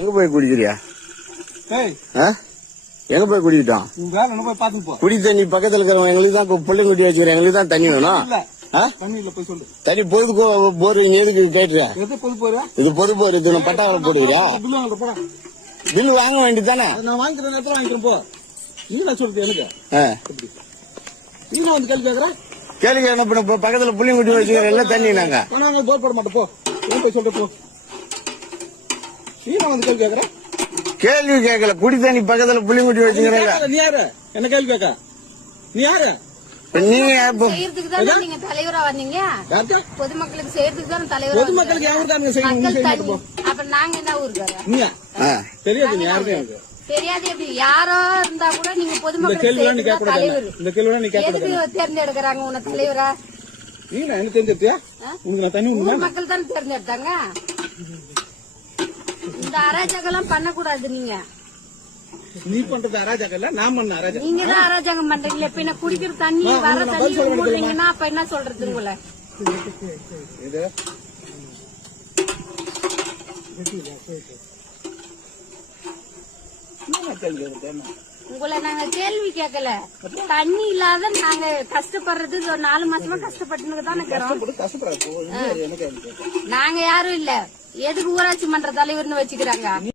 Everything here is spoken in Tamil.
எங்க போய் குடிக்கிறியா? எங்க போய் குடிக்கிட்டோம்? குடி தண்ணி பக்கத்துல இருக்கிறவங்க எங்களுக்கு தான் பிள்ளைங்க குட்டி வச்சுக்கிறேன், எங்களுக்கு தான் தண்ணி வேணும். தண்ணி பொது போர் எதுக்கு கேட்டுற? இது பொது போர், இது பட்டாவை போடுவியா? பில்லு வாங்க வேண்டியதானே? நான் வாங்கிக்கிறேன், வாங்கிக்கிறேன் போ. நீங்க சொல்றது எனக்கு நீங்க வந்து கேள்வி கேட்கறேன். கேள்வி என்ன பண்ண? பக்கத்துல புள்ளிங்க குட்டி வச்சுக்கிறேன், எல்லாம் தண்ணி நாங்க போர் போட மாட்டோம் போ. போய் சொல்ற போ. நீ வந்து கேள்வி கேட்கற? கேள்வி கேட்கல, குடி தண்ணி பக்கத்துல புள்ளிங்க குட்டி வச்சுக்கிறேன். நீ யாரு என்ன கேள்வி கேட்க? நீ யாரு? நீங்க செய்யறதுக்கு தானே நீங்க தலைவரா வந்தீங்க? பொதுமக்களுக்கு செய்யறதுக்கு தானே தலைவர். பொதுமக்களுக்கு யாரு தானுங்க செய்யணும்? அப்ப நாங்க என்ன ஊருக்கார? நீயா தெரியாது? நீ யாருமே எனக்கு தெரியாது. எப்படி யாரோ இருந்தா கூட நீங்க பொதுமக்களுக்கு தலைவர். இந்த கேள்வி நீ கேட்க எதுக்கு தேர்ந்தெடுக்கிறாங்க உன்னை தலைவரா? நீ என்ன தேர்ந்தெடுத்தியா? உங்களுக்கு நான் தண்ணி மக்கள் தானே தேர்ந்தெடுத்தாங்க. இந்த அராஜகம் பண்ணக்கூடாது. நீங்க நீ பண்றது அராஜகம் இல்ல, நான் பண்ண அராஜகம். நீங்க தான் அராஜகம் பண்றீங்க. இப்ப என்ன குடிக்கிற தண்ணி வர தண்ணி போடுறீங்கன்னா அப்ப என்ன சொல்றது உங்களை? உங்களை நாங்க கேள்வி கேட்கல. தண்ணி இல்லாத நாங்க கஷ்டப்படுறது 4 மாசமா கஷ்டப்பட்டு தானே இருக்கிறோம். நாங்க யாரும் இல்ல. எதுக்கு ஊராட்சி மன்ற தலைவர்னு வச்சுக்கிறாங்க?